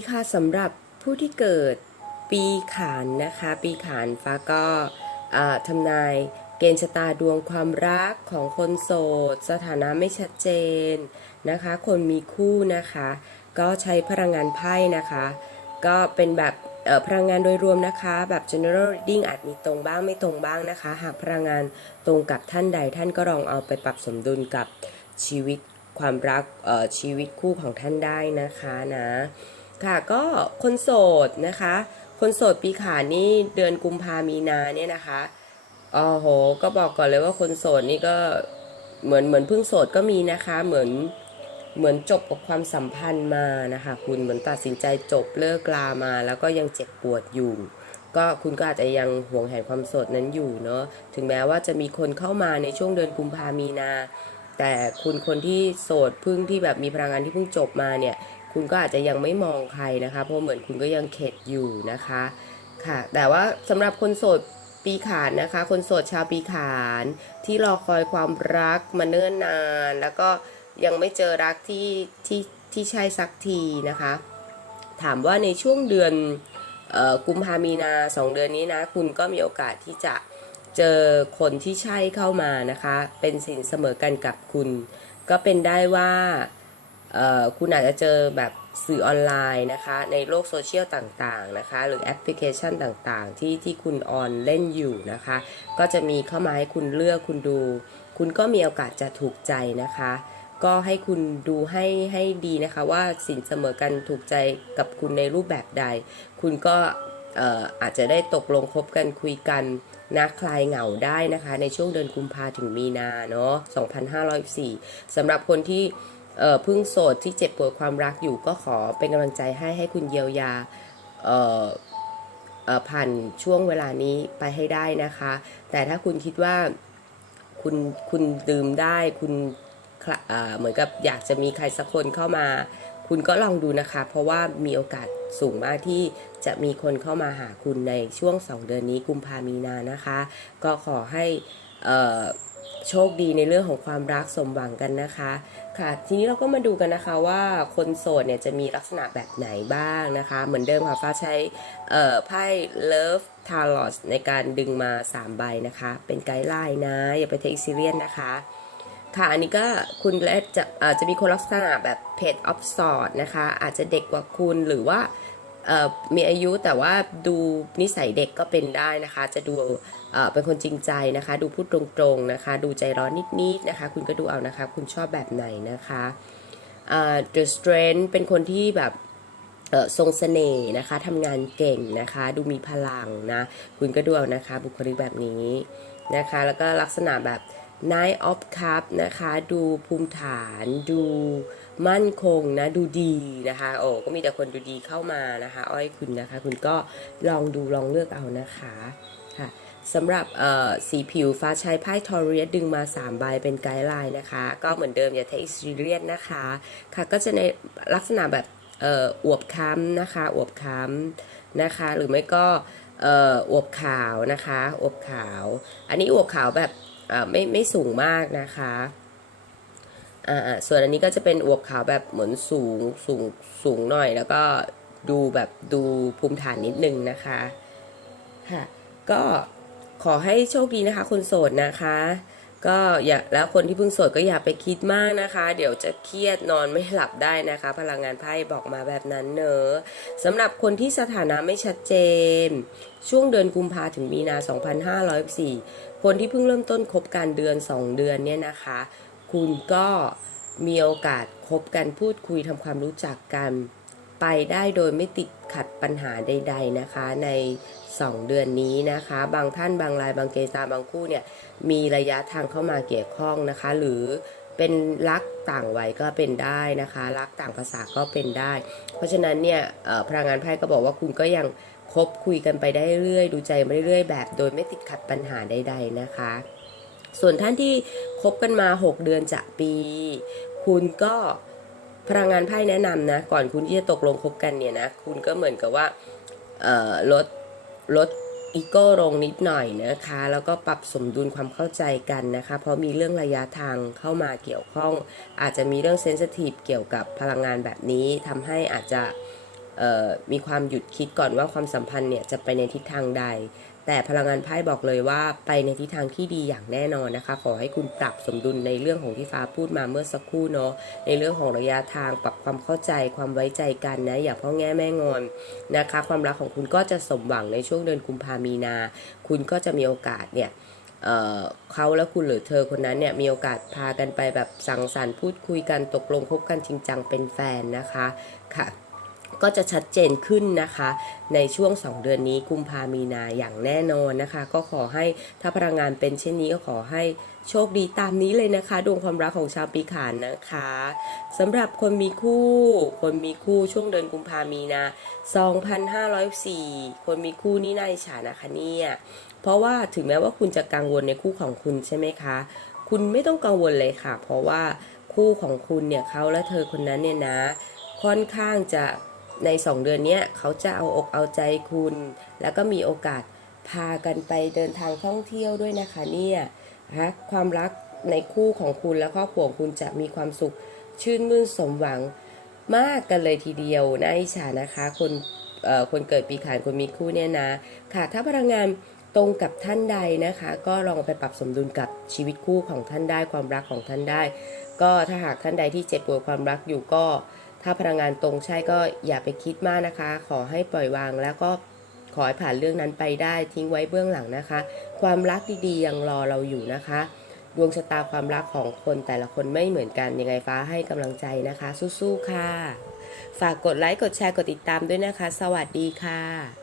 ดีค่ะสำหรับผู้ที่เกิดปีขานนะคะ ปีขานฟ้าก็ทำนายเกณฑ์ชะตาดวงความรักของคนโสด สถานะไม่ชัดเจนนะคะ คนมีคู่นะคะ ก็ใช้พลังงานไพ่นะคะ ก็เป็นแบบพลังงานโดยรวมนะคะ แบบ general reading อาจมีตรงบ้างไม่ตรงบ้างนะคะ หากพลังงานตรงกับท่านใดท่านก็ลองเอาไปปรับสมดุลกับชีวิตความรักชีวิตคู่ของท่านได้นะคะนะ ค่ะก็คนโสดนะคะ คนโสดปีขานนี่เดือนกุมภามีนาเนี่ยนะคะอ๋อโห ก็บอกก่อนเลยว่าคนโสดนี่ก็เหมือนเหมือนเพิ่งโสดก็มีนะคะ เหมือนเหมือนจบกับความสัมพันธ์มานะคะ คุณเหมือนตัดสินใจจบเลิกลามา แล้วก็ยังเจ็บปวดอยู่ ก็คุณก็อาจจะยังห่วงแหนความโสดนั้นอยู่เนาะถึงแม้ว่าจะมีคนเข้ามาในช่วงเดือนกุมภามีนา แต่คุณคนที่โสดเพิ่งที่แบบมีพลังงานที่เพิ่งจบมาเนี่ย คุณก็อาจจะยังไม่มองใครนะคะ เพราะเหมือนคุณก็ยังเข็ดอยู่นะคะค่ะ แต่ว่าสำหรับคนโสดปีขานนะคะ คนโสดชาวปีขานที่รอคอยความรักมาเนิ่นนาน แล้วก็ยังไม่เจอรักที่ที่ที่ใช่สักทีนะคะ ถามว่าในช่วงเดือนออกุมภามีนาสองเดือนนี้นะ คุณก็มีโอกาสที่จะเจอคนที่ใช่เข้ามานะคะ เป็นสินเสมอกันกับคุณ ก็เป็นได้ว่า คุณอาจจะเจอแบบสื่อออนไลน์นะคะ ในโลกโซเชียลต่างๆนะคะ หรือแอปพลิเคชันต่างๆ ที่ที่คุณออนเล่นอยู่นะคะ ก็จะมีเข้ามาให้คุณเลือกคุณดู คุณก็มีโอกาสจะถูกใจนะคะ ก็ให้คุณดูให้ให้ดีนะคะว่าสินเสมอกันถูกใจกับคุณในรูปแบบใด คุณก็อาจจะได้ตกลงคบกันคุยกันนะคลายเหงาได้นะคะ ในช่วงเดือนกุมภาถึงมีนาเนาะ 2504สำหรับคนที่ พิ่งโสดที่เจ็บปวดความรักอยู่ก็ขอเป็นกำลังใจให้ให้คุณเยียวยาเออเออผ่านช่วงเวลานี้ไปให้ได้นะคะ แต่ถ้าคุณคิดว่าคุณคุณดื่มได้คุณคละอ่าเหมือนกับอยากจะมีใครสักคนเข้ามา คุณก็ลองดูนะคะ เพราะว่ามีโอกาสสูงมากที่จะมีคนเข้ามาหาคุณในช่วง 2 เดือนนี้กุมภามีนานะคะ ก็ขอให้อ่อ โชคดีในเรื่องของความรักสมหวังกันนะคะ ค่ะ ทีนี้เราก็มาดูกันนะคะว่าคนโสดเนี่ยจะมีลักษณะแบบไหนบ้างนะคะ เหมือนเดิมค่ะฟ้าใช้เอ่อไพ่ Love Talos ในการดึงมา 3 ใบนะคะ เป็นไกด์ไลน์นะ อย่าไปเทคซีเรียสนะคะค่ะ อันนี้ก็คุณและจะอาจจะมีคนลักษณะแบบเพจออฟสอดนะคะ อาจจะเด็กกว่าคุณหรือว่า มีอายุแต่ว่าดูนิสัยเด็กก็เป็นได้นะคะ จะดูเป็นคนจริงใจนะคะ ดูพูดตรงๆนะคะ ดูใจร้อนนิดๆนะคะ คุณก็ดูเอานะคะ คุณชอบแบบไหนนะคะ The Strength เป็นคนที่แบบทรงเสน่ห์นะคะทำงานเก่งนะคะ ดูมีพลังนะ คุณก็ดูเอานะคะ บุคลิกแบบนี้นะคะ แล้วก็ลักษณะแบบ Nine of Cup นะคะ ดูภูมิฐานดูมั่นคงนะ ดูดีนะคะ โอ้ก็มีแต่คนดูดีเข้ามานะคะ อ้อยคุณนะคะ คุณก็ลองดูลองเลือกเอานะคะค่ะสำหรับสีผิวฟ้าใช้ไพ่ทอเรียดึงมา 3 ใบเป็นไกด์ไลน์นะคะ ก็เหมือนเดิมอย่าเทคซีเรียสนะคะ ค่ะก็จะในลักษณะแบบอวบค้ำนะคะ อวบค้ำนะคะ หรือไม่ก็อวบขาวนะคะ อวบขาว อันนี้อวบขาวแบบ ไม่ไม่สูงมากนะคะอ่าส่วนอันนี้ก็จะเป็นอวบขาวแบบเหมือนสูงสูงสูงหน่อย แล้วก็ดูแบบดูภูมิฐานนิดนึงนะคะค่ะก็ขอให้โชคดีนะคะคนโสดนะคะ ก็อย่าแล้วคนที่เพิ่งโสดก็อย่าไปคิดมากนะคะ เดี๋ยวจะเครียดนอนไม่หลับได้นะคะ พลังงานไพ่บอกมาแบบนั้นเนอะสำหรับคนที่สถานะไม่ชัดเจน ช่วงเดือนกุมภาถึงมีนา 2504 คนที่เพิ่งเริ่มต้นคบกันเดือน 2 เดือนเนี่ยนะคะ คุณก็มีโอกาสคบกันพูดคุยทำความรู้จักกัน ไปได้โดยไม่ติดขัดปัญหาใด ๆนะคะ ใน 2 เดือนนี้นะคะ บางท่านบางรายบางเกตาบางคู่เนี่ยมีระยะทางเข้ามาเกี่ยวข้องนะคะ หรือเป็นรักต่างวัยก็เป็นได้นะคะ รักต่างภาษาก็เป็นได้ เพราะฉะนั้นเนี่ยเอ่อพลังงานไพ่ก็บอกว่าคุณก็ยังคบคุยกันไปได้เรื่อยดูใจมาเรื่อยๆ แบบโดยไม่ติดขัดปัญหาใด ๆนะคะ ส่วนท่านที่คบกันมา 6 เดือนจะปี คุณก็ พลังงานไพ่แนะนำนะ ก่อนคุณที่จะตกลงคบกันเนี่ยนะ คุณก็เหมือนกับว่าเอ่อลดลดอีโก้ลงนิดหน่อยนะคะ แล้วก็ปรับสมดุลความเข้าใจกันนะคะ เพราะมีเรื่องระยะทางเข้ามาเกี่ยวข้อง อาจจะมีเรื่องเซนซิทีฟเกี่ยวกับพลังงานแบบนี้ทำให้อาจจะมีความหยุดคิดก่อนว่าความสัมพันธ์เนี่ยจะไปในทิศทางใด แต่พลังงานไพ่บอกเลยว่าไปในทิศทางที่ดีอย่างแน่นอนนะคะ ขอให้คุณปรับสมดุลในเรื่องของที่ฟ้าพูดมาเมื่อสักครู่เนาะในเรื่องของระยะทางปรับความเข้าใจความไว้ใจกันนะอย่าพ่อแง่แม่งอนนะคะ ความรักของคุณก็จะสมหวังในช่วงเดือนกุมภามีนา คุณก็จะมีโอกาสเนี่ยเเขาและคุณหรือเธอคนนั้นเนี่ยมีโอกาสพากันไปแบบสังสรรค์พูดคุยกันตกลงคบกันจริงจังเป็นแฟนนะคะค่ะ ก็จะชัดเจนขึ้นนะคะ ในช่วง 2 เดือนนี้กุมภามีนาอย่างแน่นอนนะคะ ก็ขอให้ถ้าพลังงานเป็นเช่นนี้ก็ขอให้โชคดีตามนี้เลยนะคะ ดวงความรักของชาวปีขานนะคะสำหรับคนมีคู่ คนมีคู่ช่วงเดือนกุมภามีนา 2504 คนมีคู่นี่นาอิจฉานะคะเนี่ยเพราะว่าถึงแม้ว่าคุณจะกังวลในคู่ของคุณใช่ไหมคะ คุณไม่ต้องกังวลเลยค่ะ เพราะว่าคู่ของคุณเนี่ยเขาและเธอคนนั้นเนี่ยนะ ค่อนข้างจะ ใน 2 เดือนนี้เขาจะเอาอกเอาใจคุณ แล้วก็มีโอกาสพากันไปเดินทางท่องเที่ยวด้วยนะคะเนี่ยนะความรักในคู่ของคุณและครอบครัวคุณจะมีความสุขชื่นมื่นสมหวังมากกันเลยทีเดียวนะอิจฉานะคะคนเอ่อคนเกิดปีขานคนมีคู่เนี่ยนะ ค่ะ ถ้าพลังงานตรงกับท่านใดนะคะ ก็ลองไปปรับสมดุลกับชีวิตคู่ของท่านได้ความรักของท่านได้ ก็ถ้าหากท่านใดที่เจ็บปวดความรักอยู่ก็ ถ้าพลังงานตรงใช่ก็อย่าไปคิดมากนะคะ ขอให้ปล่อยวางแล้วก็ขอให้ผ่านเรื่องนั้นไปได้ทิ้งไว้เบื้องหลังนะคะ ความรักดีๆยังรอเราอยู่นะคะ ดวงชะตาความรักของคนแต่ละคนไม่เหมือนกันยังไงฟ้าให้กำลังใจนะคะ สู้ๆค่ะ ฝากกดไลค์กดแชร์กดติดตามด้วยนะคะ สวัสดีค่ะ